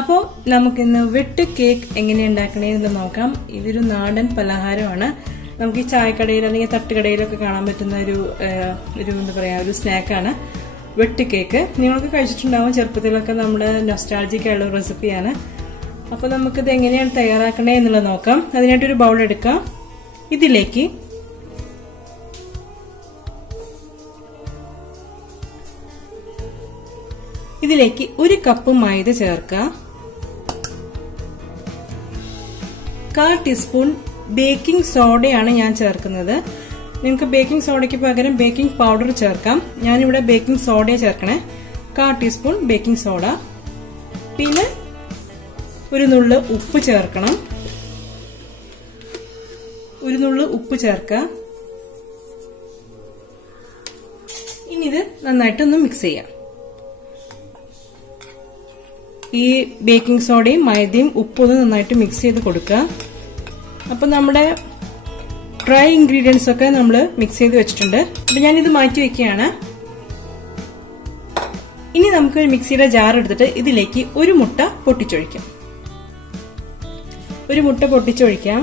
അപ്പോൾ നമുക്കിന്ന് വെട്ട് കേക്ക് എങ്ങനെ ഉണ്ടാക്കണേന്ന് നോക്കാം. ഇതൊരു നാടൻ പലഹാരമാണ്. നമുക്ക് ഈ ചായക്കടയിൽ അല്ലെങ്കിൽ തട്ടുകടയിലൊക്കെ കാണാൻ പറ്റുന്ന ഒരു എന്താ പറയാ ഒരു സ്നാക്കാണ് വെട്ട് കേക്ക്. നിങ്ങൾക്ക് കഴിച്ചിട്ടുണ്ടാവും ചെറുപ്പത്തിലൊക്കെ. നമ്മുടെ നൊസ്റ്റാൾജിക് ആയുള്ള റെസിപ്പിയാണ്. അപ്പോൾ നമുക്കിത് എങ്ങനെയാണ് തയ്യാറാക്കണേ എന്നുള്ളത് നോക്കാം. അതിനായിട്ടൊരു ബൗൾ എടുക്കാം. ഇതിലേക്ക് ഒരു കപ്പ് മൈദ ചേർക്കാം. 1/4 ടീസ്പൂൺ ബേക്കിംഗ് സോഡയാണ് ഞാൻ ചേർക്കുന്നത്. നിങ്ങൾക്ക് ബേക്കിംഗ് സോഡയ്ക്ക് പകരം ബേക്കിംഗ് പൗഡർ ചേർക്കാം. ഞാനിവിടെ ബേക്കിംഗ് സോഡയെ ചേർക്കണേ. 1/4 ടീസ്പൂൺ ബേക്കിംഗ് സോഡ. പിന്നെ ഒരു നുള്ള് ഉപ്പ് ചേർക്കണം. ഒരു നുള്ള് ഉപ്പ് ചേർക്കാം. ഇനി ഇത് നന്നായിട്ടൊന്ന് മിക്സ് ചെയ്യാം. ഈ ബേക്കിംഗ് സോഡയും മൈദയും ഉപ്പൊന്ന് നന്നായിട്ട് മിക്സ് ചെയ്ത് കൊടുക്കുക. അപ്പൊ നമ്മുടെ ഡ്രൈ ഇൻഗ്രീഡിയൻസ് ഒക്കെ നമ്മൾ മിക്സ് ചെയ്ത് വെച്ചിട്ടുണ്ട്. അപ്പൊ ഞാനിത് മാറ്റി വെക്കുകയാണ്. ഇനി നമുക്ക് മിക്സിയുടെ ജാർ എടുത്തിട്ട് ഇതിലേക്ക് ഒരു മുട്ട പൊട്ടിച്ചൊഴിക്കാം. ഒരു മുട്ട പൊട്ടിച്ചൊഴിക്കാം.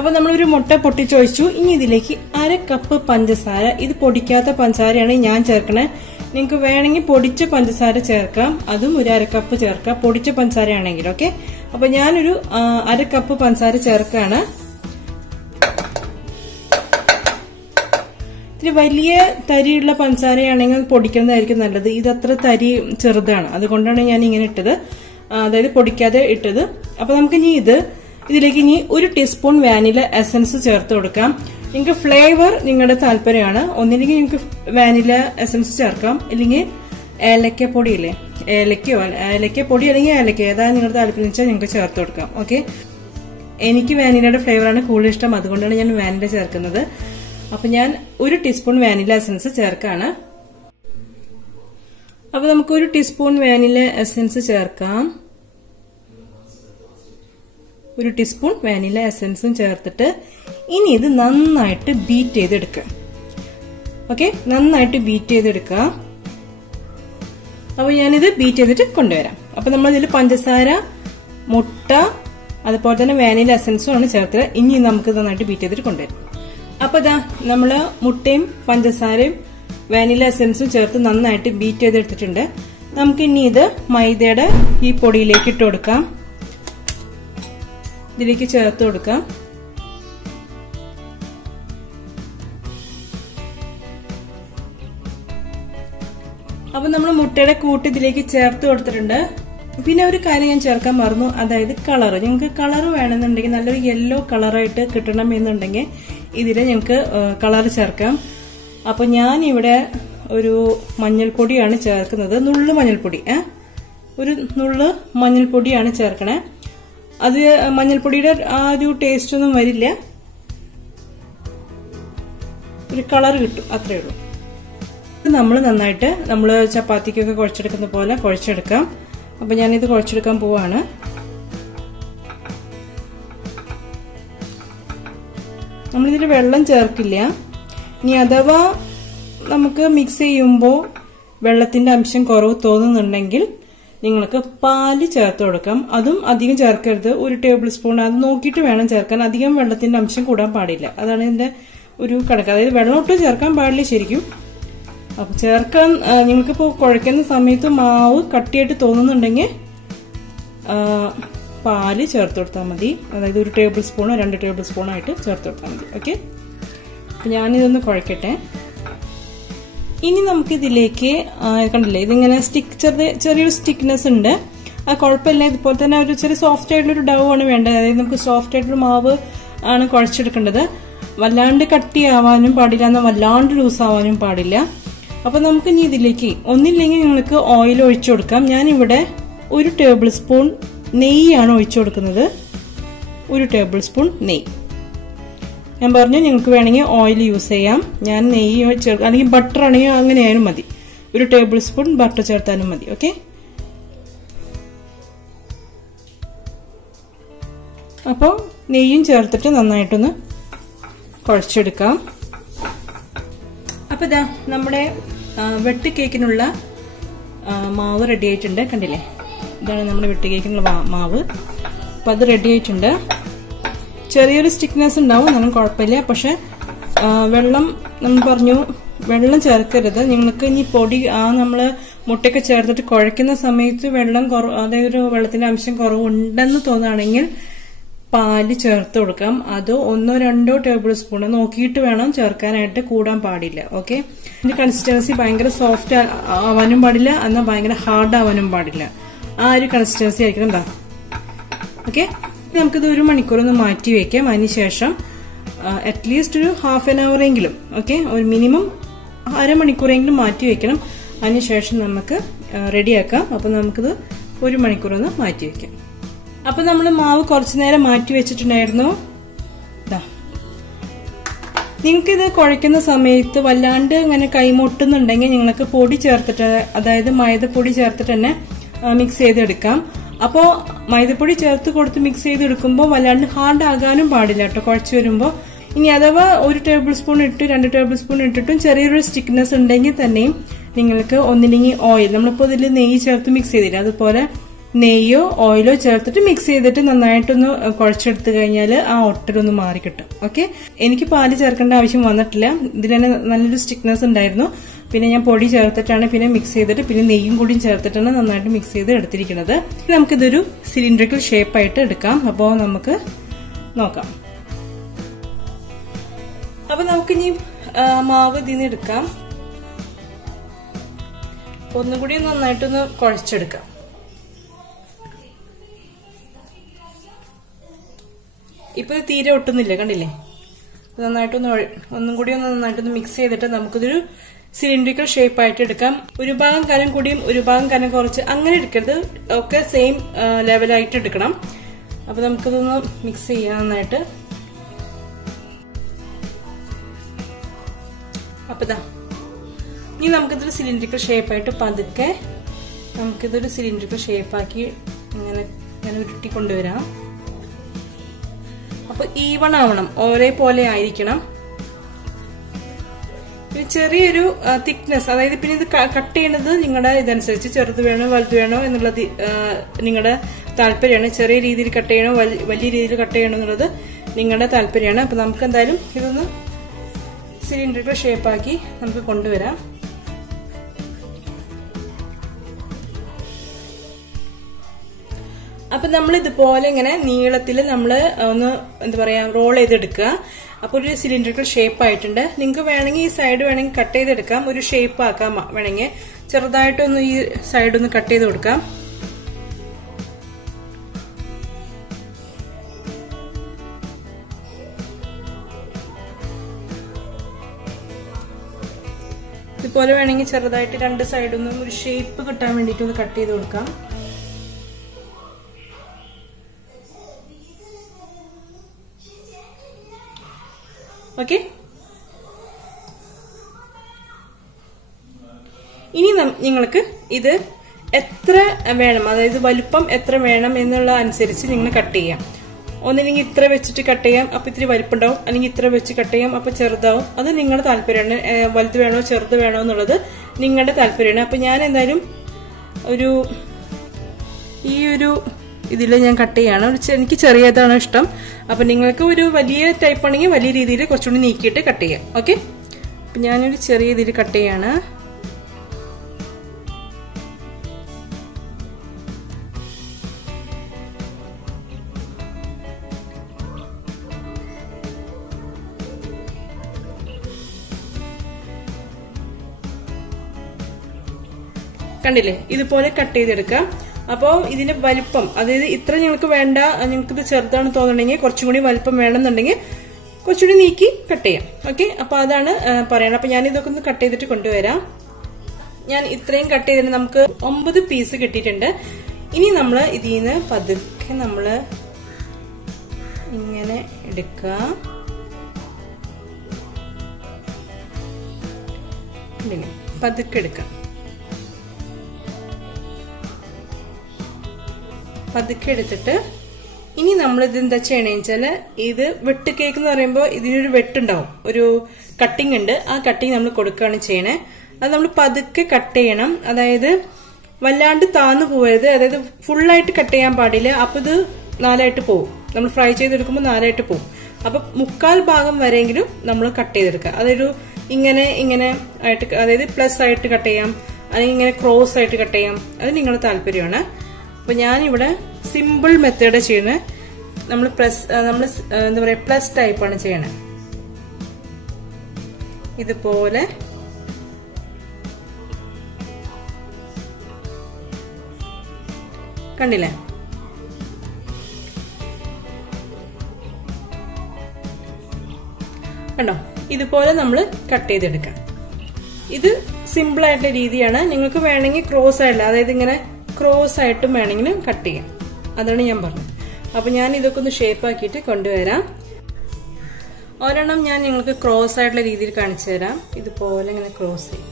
അപ്പൊ നമ്മളൊരു മുട്ട പൊട്ടിച്ചൊഴിച്ചു. ഇനി ഇതിലേക്ക് 1/2 കപ്പ് പഞ്ചസാര. ഇത് പൊടിക്കാത്ത പഞ്ചസാരയാണ് ഞാൻ ചേർക്കണേ. നിങ്ങൾക്ക് വേണമെങ്കിൽ പൊടിച്ച പഞ്ചസാര ചേർക്കാം. അതും ഒരു 1/2 കപ്പ് ചേർക്കാം, പൊടിച്ച പഞ്ചസാര ആണെങ്കിൽ. ഓക്കെ, അപ്പൊ ഞാനൊരു 1/2 കപ്പ് പഞ്ചസാര ചേർക്കാണ്. ഇത്തിരി വലിയ തരിയുള്ള പഞ്ചസാരയാണെങ്കിൽ പൊടിക്കുന്നതായിരിക്കും നല്ലത്. ഇതത്ര തരി ചെറുതാണ്, അതുകൊണ്ടാണ് ഞാൻ ഇങ്ങനെ ഇട്ടത്, അതായത് പൊടിക്കാതെ ഇട്ടത്. അപ്പൊ നമുക്ക് ഇനി ഇതിലേക്ക് ഇനി 1 ടീസ്പൂൺ വാനില എസൻസ് ചേർത്ത് കൊടുക്കാം. നിങ്ങൾക്ക് ഫ്ലേവർ നിങ്ങളുടെ താല്പര്യമാണ്. ഒന്നില്ലെങ്കിൽ നിങ്ങൾക്ക് വാനില എസൻസ് ചേർക്കാം, അല്ലെങ്കിൽ ഏലക്കപ്പൊടി ഇല്ലേ, ഏലക്കപ്പൊടി അല്ലെങ്കിൽ ഏലക്ക, ഏതാണ് നിങ്ങളുടെ താല്പര്യം വെച്ചാൽ നിങ്ങൾക്ക് ചേർത്ത് കൊടുക്കാം. ഓക്കെ, എനിക്ക് വാനിലയുടെ ഫ്ലേവറാണ് കൂടുതൽ ഇഷ്ടം, അതുകൊണ്ടാണ് ഞാൻ വാനില ചേർക്കുന്നത്. അപ്പൊ ഞാൻ 1 ടീസ്പൂൺ വാനില എസൻസ് ചേർക്കാണ്. അപ്പൊ നമുക്ക് 1 ടീസ്പൂൺ വാനില എസൻസ് ചേർക്കാം. 1 ടീസ്പൂൺ വാനില എസൻസും ചേർത്തിട്ട് ഇനി ഇത് നന്നായിട്ട് ബീറ്റ് ചെയ്തെടുക്കുക. ഓക്കെ, നന്നായിട്ട് ബീറ്റ് ചെയ്തെടുക്കുക. അപ്പൊ ഞാനിത് ബീറ്റ് ചെയ്തിട്ട് കൊണ്ടുവരാം. അപ്പൊ നമ്മൾ ഇതിൽ പഞ്ചസാര, മുട്ട, അതുപോലെ തന്നെ വാനില എസൻസും ആണ് ചേർത്തത്. ഇനി നമുക്ക് നന്നായിട്ട് ബീറ്റ് ചെയ്തിട്ട് കൊണ്ടുവരാം. അപ്പൊ ഇതാ നമ്മള് മുട്ടയും പഞ്ചസാരയും വാനില എസൻസും ചേർത്ത് നന്നായിട്ട് ബീറ്റ് ചെയ്തെടുത്തിട്ടുണ്ട്. നമുക്ക് ഇനി ഇത് മൈദയുടെ ഈ പൊടിയിലേക്ക് ഇട്ട് കൊടുക്കാം. ഇതിലേക്ക് ചേർത്ത് കൊടുക്കാം. അപ്പൊ നമ്മൾ മുട്ടയുടെ കൂട്ട് ഇതിലേക്ക് ചേർത്ത് കൊടുത്തിട്ടുണ്ട്. പിന്നെ ഒരു കാര്യം ഞാൻ ചേർക്കാൻ മറന്നു, അതായത് കളർ. നിങ്ങൾക്ക് കളർ വേണമെന്നുണ്ടെങ്കിൽ, നല്ലൊരു യെല്ലോ കളറായിട്ട് കിട്ടണം എന്നുണ്ടെങ്കിൽ ഇതില് ഞങ്ങൾക്ക് കളർ ചേർക്കാം. അപ്പൊ ഞാൻ ഇവിടെ ഒരു മഞ്ഞൾപ്പൊടിയാണ് ചേർക്കുന്നത്. നുള്ളു മഞ്ഞൾപ്പൊടി, ഒരു നുള്ളു മഞ്ഞൾപ്പൊടിയാണ് ചേർക്കണേ. അത് മഞ്ഞൾപ്പൊടിയുടെ ആ ഒരു ടേസ്റ്റ് ഒന്നും വരില്ല, ഒരു കളർ കിട്ടും, അത്രേ ഉള്ളൂ. ഇത് നമ്മൾ നന്നായിട്ട് ചപ്പാത്തിക്കൊക്കെ കുഴച്ചെടുക്കുന്ന പോലെ കുഴച്ചെടുക്കാം. അപ്പൊ ഞാനിത് കുഴച്ചെടുക്കാൻ പോവാണ്. നമ്മളിതിൽ വെള്ളം ചേർക്കില്ല. ഇനി അഥവാ നമുക്ക് മിക്സ് ചെയ്യുമ്പോൾ വെള്ളത്തിന്റെ അംശം കുറവ് തോന്നുന്നുണ്ടെങ്കിൽ നിങ്ങൾക്ക് പാല് ചേർത്ത് കൊടുക്കാം. അതും അധികം ചേർക്കരുത്, 1 ടേബിൾ സ്പൂൺ. അത് നോക്കിയിട്ട് വേണം ചേർക്കാൻ. അധികം വെള്ളത്തിന്റെ അംശം കൂടാൻ പാടില്ല, അതാണ് ഇതിന്റെ ഒരു കണക്ക്. അതായത് വെള്ളം ഒട്ടും ചേർക്കാൻ പാടില്ല ശരിക്കും. അപ്പൊ ചേർക്കാൻ നിങ്ങൾക്കിപ്പോ കുഴക്കുന്ന സമയത്ത് മാവ് കട്ടിയായിട്ട് തോന്നുന്നുണ്ടെങ്കിൽ പാല് ചേർത്ത് കൊടുത്താൽ മതി. അതായത് 1 ടേബിൾ സ്പൂണോ 2 ടേബിൾ സ്പൂണോ ആയിട്ട് ചേർത്ത് കൊടുത്താൽ മതി. ഓക്കെ, അപ്പൊ ഞാനിതൊന്ന് കുഴക്കട്ടെ. ഇനി നമുക്കിതിലേക്ക് കണ്ടില്ലേ, ഇതിങ്ങനെ ചെറിയൊരു സ്റ്റിക്നെസ് ഉണ്ട്. ആ കുഴപ്പമില്ല. ഇതുപോലെ തന്നെ ഒരു ചെറിയ സോഫ്റ്റ് ആയിട്ടുള്ളൊരു ഡൗ ആണ് വേണ്ടത്. അതായത് നമുക്ക് സോഫ്റ്റ് ആയിട്ടുള്ള മാവ് ആണ് കുഴച്ചെടുക്കേണ്ടത്. വല്ലാണ്ട് കട്ടിയാവാനും പാടില്ല, എന്നാൽ വല്ലാണ്ട് ലൂസ് ആവാനും പാടില്ല. അപ്പൊ നമുക്ക് ഇനി ഇതിലേക്ക് ഒന്നില്ലെങ്കിൽ നിങ്ങൾക്ക് ഓയിൽ ഒഴിച്ചു കൊടുക്കാം. ഞാനിവിടെ 1 ടേബിൾ സ്പൂൺ നെയ്യാണ് ഒഴിച്ചു കൊടുക്കുന്നത്. 1 ടേബിൾ സ്പൂൺ നെയ്യ്. ഞാൻ പറഞ്ഞു നിങ്ങൾക്ക് വേണമെങ്കിൽ ഓയിൽ യൂസ് ചെയ്യാം. ഞാൻ നെയ്യ് അല്ലെങ്കിൽ ബട്ടർ ആണെങ്കിൽ അങ്ങനെയായാലും മതി. 1 ടേബിൾ സ്പൂൺ ബട്ടർ ചേർത്താലും മതി. ഓക്കെ, അപ്പോൾ നെയ്യും ചേർത്തിട്ട് നന്നായിട്ടൊന്ന് കുഴച്ചെടുക്കാം. അപ്പോൾ ഇതാ നമ്മുടെ വെട്ട് കേക്കിനുള്ള മാവ് റെഡി ആയിട്ടുണ്ട്. കണ്ടില്ലേ, ഇതാണ് നമ്മുടെ വെട്ട് കേക്കിനുള്ള മാവ്. അപ്പം അത് റെഡി ആയിട്ടുണ്ട്. ചെറിയൊരു സ്റ്റിക്നെസ് ഉണ്ടാവും, എന്നാലും കുഴപ്പമില്ല. പക്ഷെ വെള്ളം നമ്മൾ പറഞ്ഞു, വെള്ളം ചേർക്കരുത്. നിങ്ങൾക്ക് ഇനി പൊടി നമ്മൾ മുട്ടയൊക്കെ ചേർത്തിട്ട് കുഴയ്ക്കുന്ന സമയത്ത് വെള്ളം അതായത് വെള്ളത്തിന്റെ അംശം കുറവുണ്ടെന്ന് തോന്നുകയാണെങ്കിൽ പാല് ചേർത്ത് കൊടുക്കാം. അതോ 1-2 ടേബിൾ സ്പൂൺ നോക്കിയിട്ട് വേണം ചേർക്കാനായിട്ട്, കൂടാൻ പാടില്ല. ഓക്കെ, ഇതിന്റെ കൺസിസ്റ്റൻസി ഭയങ്കര സോഫ്റ്റ് ആവാനും പാടില്ല, എന്നാൽ ഭയങ്കര ഹാർഡ് ആവാനും പാടില്ല. ആ ഒരു കൺസിസ്റ്റൻസി ആയിരിക്കണം. എന്താ ഓക്കെ, നമുക്കിത് 1 മണിക്കൂറൊന്ന് മാറ്റി വെക്കാം. അതിനുശേഷം അറ്റ്ലീസ്റ്റ് ഒരു ഹാഫ് ആൻ അവർ എങ്കിലും, ഓക്കെ, ഒരു മിനിമം അരമണിക്കൂറെങ്കിലും മാറ്റി വെക്കണം. അതിനുശേഷം നമുക്ക് റെഡിയാക്കാം. അപ്പൊ നമുക്കിത് 1 മണിക്കൂറൊന്ന് മാറ്റി വെക്കാം. അപ്പൊ നമ്മൾ മാവ് കുറച്ചു നേരം മാറ്റി വെച്ചിട്ടുണ്ടായിരുന്നു. നിങ്ങൾക്കിത് കുഴയ്ക്കുന്ന സമയത്ത് വല്ലാണ്ട് ഇങ്ങനെ കൈമുട്ടുന്നുണ്ടെങ്കിൽ നിങ്ങൾക്ക് പൊടി ചേർത്തിട്ട്, അതായത് മൈദപ്പൊടി ചേർത്തിട്ട് തന്നെ മിക്സ് ചെയ്തെടുക്കാം. അപ്പോൾ മൈദപ്പൊടി ചേർത്ത് കൊടുത്ത് മിക്സ് ചെയ്തെടുക്കുമ്പോൾ വല്ലാണ്ട് ഹാർഡ് ആകാനും പാടില്ല കേട്ടോ കുഴച്ച് വരുമ്പോൾ. ഇനി അഥവാ 1 ടേബിൾ സ്പൂൺ ഇട്ട് 2 ടേബിൾ സ്പൂൺ ഇട്ടിട്ടും ചെറിയൊരു സ്റ്റിക്നെസ് ഉണ്ടെങ്കിൽ തന്നെയും നിങ്ങൾക്ക് ഒന്നില്ലെങ്കിൽ ഓയിൽ, നമ്മളിപ്പോൾ ഇതിൽ നെയ്യ് ചേർത്ത് മിക്സ് ചെയ്തില്ല, അതുപോലെ നെയ്യോ ഓയിലോ ചേർത്തിട്ട് മിക്സ് ചെയ്തിട്ട് നന്നായിട്ടൊന്ന് കുഴച്ചെടുത്ത് കഴിഞ്ഞാൽ ആ ഒട്ടലൊന്ന് മാറി കിട്ടും. ഓക്കെ, എനിക്ക് പാല് ചേർക്കേണ്ട ആവശ്യം വന്നിട്ടില്ല. ഇതിൽ തന്നെ നല്ലൊരു സ്റ്റിക്നെസ് ഉണ്ടായിരുന്നു. പിന്നെ ഞാൻ പൊടി ചേർത്തിട്ടാണ് പിന്നെ മിക്സ് ചെയ്തിട്ട് പിന്നെ നെയ്യും കൂടി ചേർത്തിട്ടാണ് നന്നായിട്ട് മിക്സ് ചെയ്ത് എടുത്തിരിക്കുന്നത്. നമുക്കിതൊരു സിലിണ്ടറിക്കൽ ഷേപ്പായിട്ട് എടുക്കാം. അപ്പോൾ നമുക്ക് നോക്കാം. അപ്പൊ നമുക്കിനി മാവ് ഇതിന്ന് എടുക്കാം. ഒന്നുകൂടി നന്നായിട്ടൊന്ന് കുഴച്ചെടുക്കാം. ഇപ്പൊ ഇത് തീരെ ഒട്ടുന്നില്ല, കണ്ടില്ലേ? ഒന്നും കൂടി നന്നായിട്ടൊന്ന് മിക്സ് ചെയ്തിട്ട് നമുക്കിതൊരു സിലിണ്ടറിക്കൽ ഷേപ്പ് ആയിട്ട് എടുക്കാം. ഒരു ഭാഗം കനം കൂടിയും ഒരു ഭാഗം കനം കുറച്ച് അങ്ങനെ എടുക്കരുത്, ഒക്കെ സെയിം ലെവലായിട്ട് എടുക്കണം. അപ്പൊ നമുക്കിതൊന്ന് മിക്സ് ചെയ്യാം നന്നായിട്ട്. അപ്പൊ ഇതാ ഇനി നമുക്കിതൊരു സിലിണ്ടറിക്കൽ ഷേപ്പായിട്ട് പതുക്കെ നമുക്കിതൊരു സിലിണ്ടറിക്കൽ ഷേപ്പാക്കി ഇങ്ങനെ ഉരുട്ടിക്കൊണ്ടുവരാം. അപ്പൊ ഈവൺ ആവണം, ഒരേപോലെ ആയിരിക്കണം. ചെറിയൊരു തിക്നെസ്, അതായത് പിന്നെ ഇത് കട്ട് ചെയ്യുന്നത് നിങ്ങളുടെ ഇതനുസരിച്ച്, ചെറുത് വേണോ വലുത് വേണോ എന്നുള്ളത് നിങ്ങളുടെ താല്പര്യമാണ്. ചെറിയ രീതിയിൽ കട്ട് ചെയ്യണോ വലിയ രീതിയിൽ കട്ട് ചെയ്യണോ എന്നുള്ളത് നിങ്ങളുടെ താല്പര്യമാണ്. അപ്പൊ നമുക്ക് എന്തായാലും ഇതൊന്ന് സിലിണ്ടറിക്കൽ ഷേപ്പാക്കി നമുക്ക് കൊണ്ടുവരാം. അപ്പൊ നമ്മൾ ഇതുപോലെ ഇങ്ങനെ നീളത്തിൽ നമ്മൾ ഒന്ന് എന്താ പറയാ റോൾ ചെയ്തെടുക്കുക. അപ്പൊ ഒരു സിലിണ്ടറിക്കൽ ഷേപ്പ് ആയിട്ടുണ്ട്. നിങ്ങൾക്ക് വേണമെങ്കിൽ ഈ സൈഡ് വേണമെങ്കിൽ കട്ട് ചെയ്തെടുക്കാം, ഒരു ഷേപ്പ് ആക്കാം. വേണമെങ്കിൽ ചെറുതായിട്ടൊന്ന് ഈ സൈഡ് ഒന്ന് കട്ട് ചെയ്ത് കൊടുക്കാം. ഇതുപോലെ വേണമെങ്കിൽ ചെറുതായിട്ട് 2 സൈഡൊന്നും ഒരു ഷേപ്പ് കിട്ടാൻ വേണ്ടിയിട്ട് ഒന്ന് കട്ട് ചെയ്ത് കൊടുക്കാം. ഓക്കെ, ഇനി നിങ്ങൾക്ക് ഇത് എത്ര വേണം, അതായത് വലുപ്പം എത്ര വേണം എന്നുള്ള അനുസരിച്ച് നിങ്ങൾ കട്ട് ചെയ്യാം. ഒന്നില്ലെങ്കിൽ ഇത്ര വെച്ചിട്ട് കട്ട് ചെയ്യാം, അപ്പൊ ഇത്തിരി വലിപ്പുണ്ടാവും. അല്ലെങ്കിൽ ഇത്ര വെച്ച് കട്ട് ചെയ്യാം, അപ്പൊ ചെറുതാവും. അത് നിങ്ങളുടെ താല്പര്യമാണ്. വലുത് വേണോ ചെറുത് വേണോ എന്നുള്ളത് നിങ്ങളുടെ താല്പര്യമാണ്. അപ്പൊ ഞാൻ എന്തായാലും ഈ ഒരു ഇതിൽ ഞാൻ കട്ട് ചെയ്യാണ്. എനിക്ക് ചെറിയതാണ് ഇഷ്ടം. അപ്പൊ നിങ്ങൾക്ക് ഒരു വലിയ ടൈപ്പ് ആണെങ്കിൽ വലിയ രീതിയിൽ കുറച്ചുകൂടി നീക്കിയിട്ട് കട്ട് ചെയ്യാം. ഓക്കെ, അപ്പൊ ഞാനൊരു ചെറിയ ഇതിൽ കട്ട് ചെയ്യാണ്. കണ്ടില്ലേ, ഇതുപോലെ കട്ട് ചെയ്തെടുക്കാം. അപ്പോൾ ഇതിന്റെ വലിപ്പം, അതായത് ഇത്ര നിങ്ങൾക്ക് വേണ്ട, നിങ്ങൾക്ക് ഇത് ചെറുതാണ് തോന്നുന്നുണ്ടെങ്കിൽ കുറച്ചും കൂടി വലിപ്പം വേണമെന്നുണ്ടെങ്കിൽ കുറച്ചുകൂടി നീക്കി കട്ട് ചെയ്യാം. ഓക്കെ, അപ്പൊ അതാണ് പറയണം. അപ്പൊ ഞാൻ ഇതൊക്കെ ഒന്ന് കട്ട് ചെയ്തിട്ട് കൊണ്ടുവരാം. ഞാൻ ഇത്രയും കട്ട് ചെയ്തിട്ട് നമുക്ക് 9 പീസ് കിട്ടിയിട്ടുണ്ട്. ഇനി നമ്മൾ ഇതിൽ നിന്ന് പതുക്കെ നമ്മള് ഇങ്ങനെ എടുക്കുക. പതുക്കെ എടുക്കാം. പതുക്കെ എടുത്തിട്ട് ഇനി നമ്മൾ ഇത് എന്താ ചെയ്യണമെന്ന് വെച്ചാല് ഇത് വെട്ട് കേക്ക് എന്ന് പറയുമ്പോൾ ഇതിനൊരു വെട്ടുണ്ടാവും, ഒരു കട്ടിങ് ഉണ്ട്. ആ കട്ടിങ് നമ്മൾ കൊടുക്കുകയാണ് ചെയ്യണേ. അത് നമ്മൾ പതുക്കെ കട്ട് ചെയ്യണം. അതായത് വല്ലാണ്ട് താന്നു പോകരുത്, അതായത് ഫുള്ളായിട്ട് കട്ട് ചെയ്യാൻ പാടില്ല. അപ്പൊ ഇത് 4ആയിട്ട് പോകും. നമ്മൾ ഫ്രൈ ചെയ്തെടുക്കുമ്പോൾ 4ആയിട്ട് പോകും. അപ്പൊ 1/4 ഭാഗം വരെയെങ്കിലും നമ്മൾ കട്ട് ചെയ്തെടുക്കുക. അതൊരു ഇങ്ങനെ ആയിട്ട്, അതായത് പ്ലസ് ആയിട്ട് കട്ട് ചെയ്യാം, അല്ലെങ്കിൽ ഇങ്ങനെ ക്രോസ് ആയിട്ട് കട്ട് ചെയ്യാം. അത് നിങ്ങളുടെ താല്പര്യമാണ്. അപ്പൊ ഞാനിവിടെ സിമ്പിൾ മെത്തേഡ് ചെയ്യണേ. നമ്മൾ എന്താ പറയാ പ്ലസ് ടൈപ്പാണ് ചെയ്യണേ. ഇതുപോലെ കണ്ടില്ലേ? കണ്ടോ? ഇതുപോലെ നമ്മൾ കട്ട് ചെയ്തെടുക്കാം. ഇത് സിമ്പിൾ ആയിട്ടുള്ള രീതിയാണ്. നിങ്ങൾക്ക് വേണമെങ്കിൽ ക്രോസ് ആയില്ല, അതായത് ഇങ്ങനെ ക്രോസ് ആയിട്ടും വേണമെങ്കിലും കട്ട് ചെയ്യാം. അതാണ് ഞാൻ പറഞ്ഞത്. അപ്പൊ ഞാൻ ഇതൊക്കെ ഒന്ന് ഷേപ്പ് ആക്കിയിട്ട് കൊണ്ടുവരാം. ഒരെണ്ണം ഞാൻ നിങ്ങൾക്ക് ക്രോസ് ആയിട്ടുള്ള രീതിയിൽ കാണിച്ചു തരാം. ഇതുപോലെ ഇങ്ങനെ ക്രോസ് ചെയ്യും.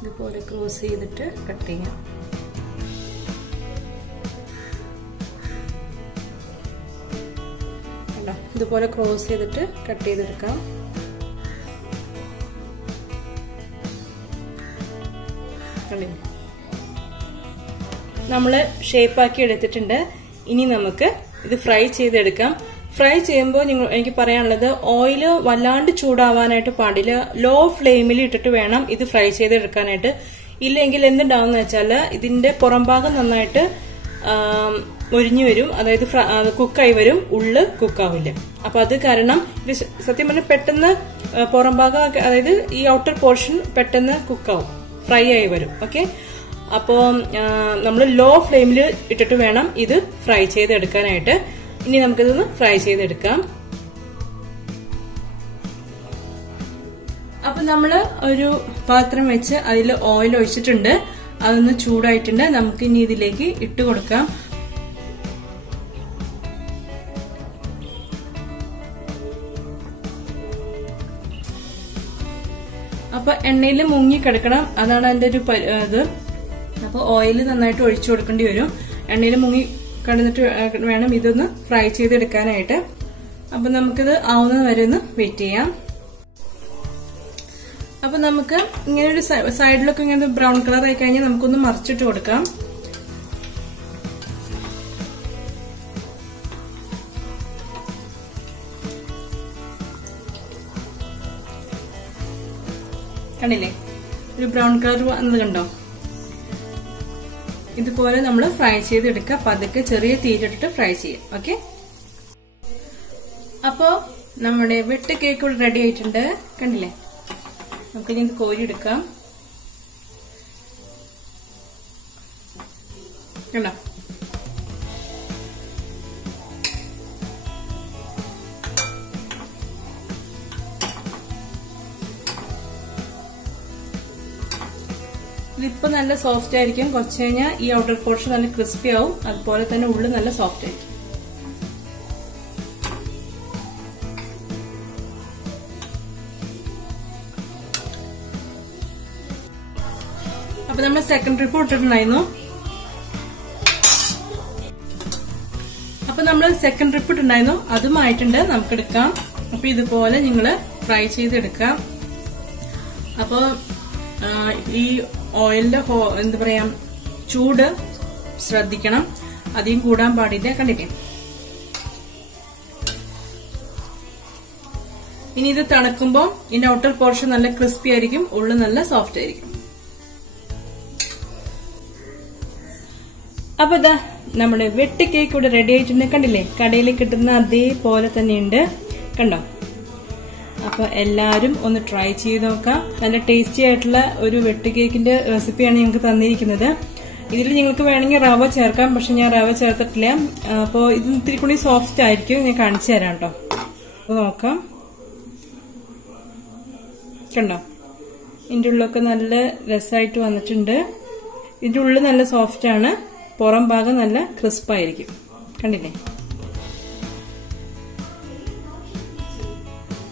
ഇതുപോലെ ക്രോസ് ചെയ്തിട്ട് കട്ട് ചെയ്യാം. ഇതുപോലെ ക്രോസ് ചെയ്തിട്ട് കട്ട് ചെയ്തെടുക്കാം. നമ്മള് ഷേപ്പാക്കി എടുത്തിട്ടുണ്ട്. ഇനി നമുക്ക് ഇത് ഫ്രൈ ചെയ്തെടുക്കാം. ഫ്രൈ ചെയ്യുമ്പോൾ എനിക്ക് പറയാനുള്ളത്, ഓയില് വല്ലാണ്ട് ചൂടാവാനായിട്ട് പാടില്ല. ലോ ഫ്ലെയിമിൽ ഇട്ടിട്ട് വേണം ഇത് ഫ്രൈ ചെയ്തെടുക്കാനായിട്ട്. ഇല്ലെങ്കിൽ എന്തുണ്ടാവും വെച്ചാൽ ഇതിന്റെ പുറം ഭാഗം നന്നായിട്ട് മുരിഞ്ഞു വരും, അതായത് കുക്കായി വരും, ഉള്ളു കുക്കാവില്ല. അപ്പൊ അത് കാരണം ഇത് സത്യം പറഞ്ഞാൽ പെട്ടെന്ന് പുറം ഭാഗം, അതായത് ഈ ഔട്ടർ പോർഷൻ പെട്ടെന്ന് കുക്കാവും, ഫ്രൈ ആയി വരും. ഓക്കെ, അപ്പോ നമ്മൾ ലോ ഫ്ലെയിമിൽ ഇട്ടിട്ട് വേണം ഇത് ഫ്രൈ ചെയ്തെടുക്കാനായിട്ട്. ഇനി നമുക്കിതൊന്ന് ഫ്രൈ ചെയ്തെടുക്കാം. അപ്പൊ നമ്മള് ഒരു പാത്രം വെച്ച് അതിൽ ഓയിൽ ഒഴിച്ചിട്ടുണ്ട്. അതൊന്ന് ചൂടായിട്ടുണ്ട്. നമുക്ക് ഇനി ഇതിലേക്ക് ഇട്ട് കൊടുക്കാം. അപ്പൊ എണ്ണയിൽ മുങ്ങി കിടക്കണം, അതാണ് അതിന്റെ ഒരു ഇത്. അപ്പൊ ഓയിൽ നന്നായിട്ട് ഒഴിച്ചു കൊടുക്കേണ്ടി വരും. എണ്ണയിൽ മുങ്ങി കിടന്നിട്ട് വേണം ഇതൊന്ന് ഫ്രൈ ചെയ്തെടുക്കാനായിട്ട്. അപ്പൊ നമുക്കിത് ആവുന്നത് വരെ ഒന്ന് വെയിറ്റ് ചെയ്യാം. അപ്പൊ നമുക്ക് ഇങ്ങനെ ഒരു സൈഡിലൊക്കെ ഇങ്ങനെ ബ്രൗൺ കളർ ആയി കഴിഞ്ഞാൽ നമുക്കൊന്ന് മറിച്ചിട്ട് കൊടുക്കാം. കണ്ടില്ലേ, ഒരു ബ്രൗൺ കളർ വന്നത് കണ്ടോ? ഇതുപോലെ നമ്മൾ ഫ്രൈ ചെയ്തെടുക്കുക. പതുക്കെ ചെറിയ തീയിലിട്ടിട്ട് ഫ്രൈ ചെയ്യാം. ഓക്കെ, അപ്പോ നമ്മുടെ വെട്ട് കേക്ക് ഇവിടെ റെഡി ആയിട്ടുണ്ട്. കണ്ടില്ലേ? നമുക്കിനി ഇത് കോരി എടുക്കാം. കണ്ടോ? ഇതിപ്പോ നല്ല സോഫ്റ്റ് ആയിരിക്കും. കുറച്ച് കഴിഞ്ഞാൽ ഈ ഔട്ടർ പോർഷൻ നല്ല ക്രിസ്പി ആവും. അതുപോലെ തന്നെ ഉള്ളു നല്ല സോഫ്റ്റ് ആയിരിക്കും. അപ്പൊ നമ്മൾ സെക്കൻഡ് ട്രിപ്പ് ഇട്ടിട്ടുണ്ടായിരുന്നു. അതുമായിട്ടുണ്ട്. നമുക്ക് എടുക്കാം. അപ്പൊ ഇതുപോലെ നിങ്ങള് ഫ്രൈ ചെയ്തെടുക്കാം. അപ്പൊ ഈ ഓയിലിന്റെ എന്താ പറയാ ചൂട് ശ്രദ്ധിക്കണം, അധികം കൂടാൻ പാടില്ല. കണ്ടില്ലേ? ഇനി ഇത് തണുക്കുമ്പോൾ ഇതിന്റെ ഔട്ടർ പോർഷൻ നല്ല ക്രിസ്പി ആയിരിക്കും, ഉള്ളു നല്ല സോഫ്റ്റ് ആയിരിക്കും. അപ്പൊ ഇതാ നമ്മുടെ വെട്ട് കേക്ക് ഇവിടെ റെഡി ആയിട്ടുണ്ട്. കണ്ടില്ലേ? കടയിൽ കിട്ടുന്ന അതേപോലെ തന്നെയുണ്ട്. കണ്ടോ? അപ്പൊ എല്ലാരും ഒന്ന് ട്രൈ ചെയ്ത് നോക്കാം. നല്ല ടേസ്റ്റി ആയിട്ടുള്ള ഒരു വെട്ട് കേക്കിന്റെ റെസിപ്പിയാണ് ഞങ്ങൾക്ക് തന്നിരിക്കുന്നത്. ഇതിൽ നിങ്ങൾക്ക് വേണമെങ്കിൽ റവ ചേർക്കാം, പക്ഷെ ഞാൻ റവ ചേർത്തിട്ടില്ല. അപ്പോൾ ഇത് ഇത്തിരി കൂടി സോഫ്റ്റ് ആയിരിക്കും. ഞാൻ കാണിച്ചു തരാം കേട്ടോ. അപ്പൊ നോക്കാം. കണ്ടോ? ഇതിന്റെ ഉള്ളൊക്കെ നല്ല രസമായിട്ട് വന്നിട്ടുണ്ട്. ഇതിന്റെ ഉള്ളിൽ നല്ല സോഫ്റ്റ് ആണ്, പുറം ഭാഗം നല്ല ക്രിസ്പായിരിക്കും. കണ്ടില്ലേ?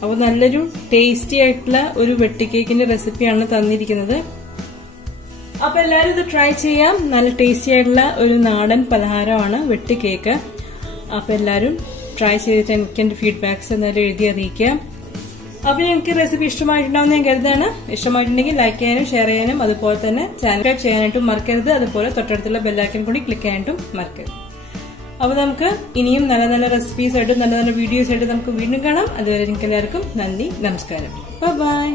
അപ്പൊ നല്ലൊരു ടേസ്റ്റി ആയിട്ടുള്ള ഒരു വെട്ട് കേക്കിന്റെ റെസിപ്പിയാണ് തന്നിരിക്കുന്നത്. അപ്പൊ എല്ലാരും ഇത് ട്രൈ ചെയ്യാം. നല്ല ടേസ്റ്റി ആയിട്ടുള്ള ഒരു നാടൻ പലഹാരമാണ് വെട്ടി കേക്ക്. അപ്പൊ എല്ലാരും ട്രൈ ചെയ്തിട്ട് എനിക്ക് എന്റെ ഫീഡ്ബാക്സ് എന്തായാലും എഴുതി അറിയിക്കാം. അപ്പൊ എനിക്ക് റെസിപ്പി ഇഷ്ടമായിട്ടുണ്ടാവും ഞാൻ കരുതാണ്. ഇഷ്ടമായിട്ടുണ്ടെങ്കിൽ ലൈക്ക് ചെയ്യാനും ഷെയർ ചെയ്യാനും അതുപോലെ തന്നെ സബ്സ്ക്രൈബ് ചെയ്യാനായിട്ടും മറക്കരുത്. അതുപോലെ തൊട്ടടുത്തുള്ള ബെല്ലൈക്കൺ കൂടി ക്ലിക്ക് ചെയ്യാനായിട്ടും മറക്കരുത്. അപ്പൊ നമുക്ക് ഇനിയും നല്ല നല്ല റെസിപ്പീസ് ആയിട്ടും നല്ല നല്ല വീഡിയോസ് ആയിട്ട് നമുക്ക് വീണ്ടും കാണാം. അതുവരെ നിങ്ങൾക്ക് എല്ലാവർക്കും നന്ദി, നമസ്കാരം, ബൈ.